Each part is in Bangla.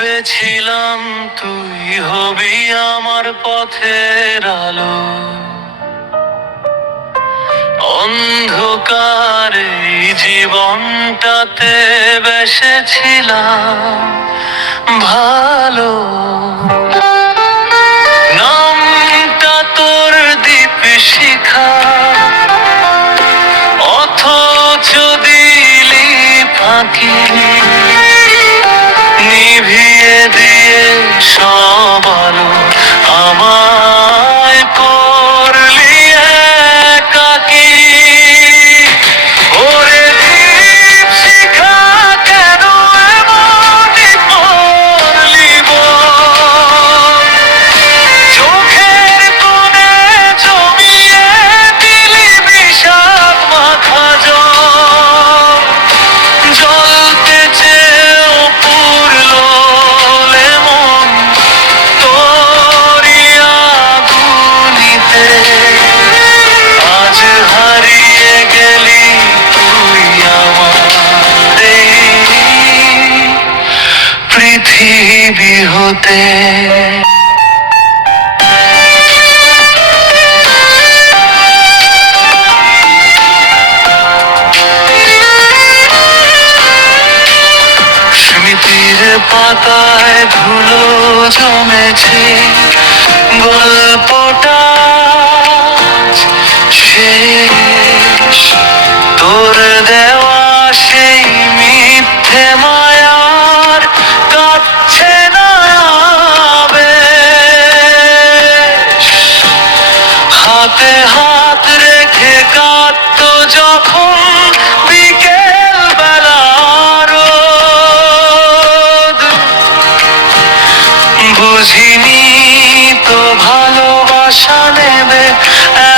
ভেবেছিলাম তুই হবি আমার পথের আলো, অন্ধকারে জীবনটাতে বেসেছিলাম ভালো। নামটা তোর দীপশিখা, অথচ দিলি ফাঁকি, নিভিয়ে দিয়ে সব আলো আমায় করলি একাকী। ওরে দীপশিখা কেন এমনই করলি বল, চোখের কোণে জমিয়ে দিলি বিষাদ মাখা জল, জ্বলতে চেয়েও পুরলো মন তোরই আগুনিতে। আজ হারিয়ে গেলি তুই আমার এই পৃথিবী হতে। স্মৃতির পাতায় ধুলো জমেছে, গল্পটা শেষ। তোর দেওয়া সেই মিথ্যে মায়ার কাটছে না বেশ। হাতে হাত রেখে কাঁদতো যখন বিকেল বেলার, বুঝিনি তো ভালোবাসা নেবে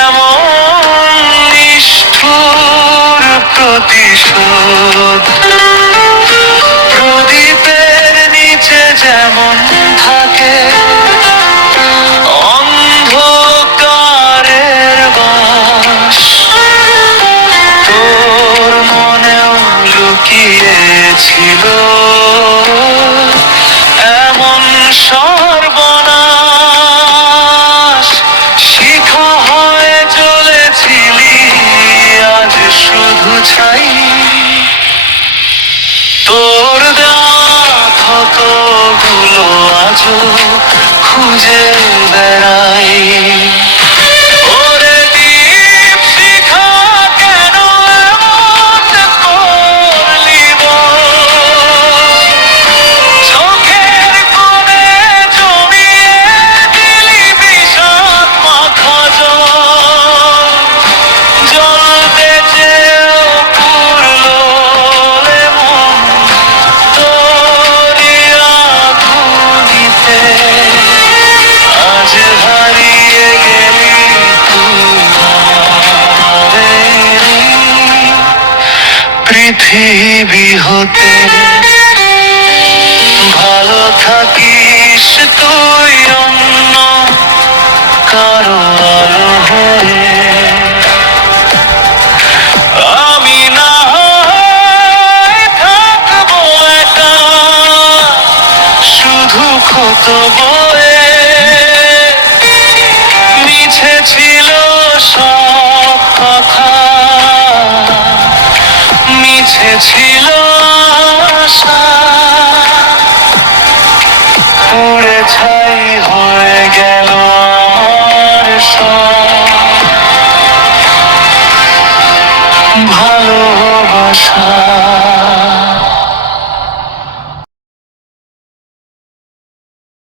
এমন নিষ্ঠুর প্রতিশোধ। প্রদীপের নিচে যেমন থাকে অন্ধকারের বাস, তোর মনেও লুকিয়েছিল এমন সর্বনাশ। শিখা হয়ে চলেছিলি আজ শুধু ছাই, তোর দেওয়া ক্ষতগুলো আজও খুঁজে বেড়াই। ওরে দীপশিখা কেন এমন করলি বল, চোখের কোণে জমিয়ে দিলি বিষাদ মাখা জল, জ্বলতে চেয়েও পুরলো মন তোরই আগুনিতে। আজ হারিয়ে গেলি তুই আমার এই পৃথিবী হতে। ভালো থাকিস তুই অন্য কারো আলো হয়ে, আমি না হয় থাকবো একা শুধু ক্ষত বয়ে। মিছে ছিল সব কথা, মিছে ছিল আশা, পুড়ে ছাই হয়ে গেল আমার সব ভালোবাসা।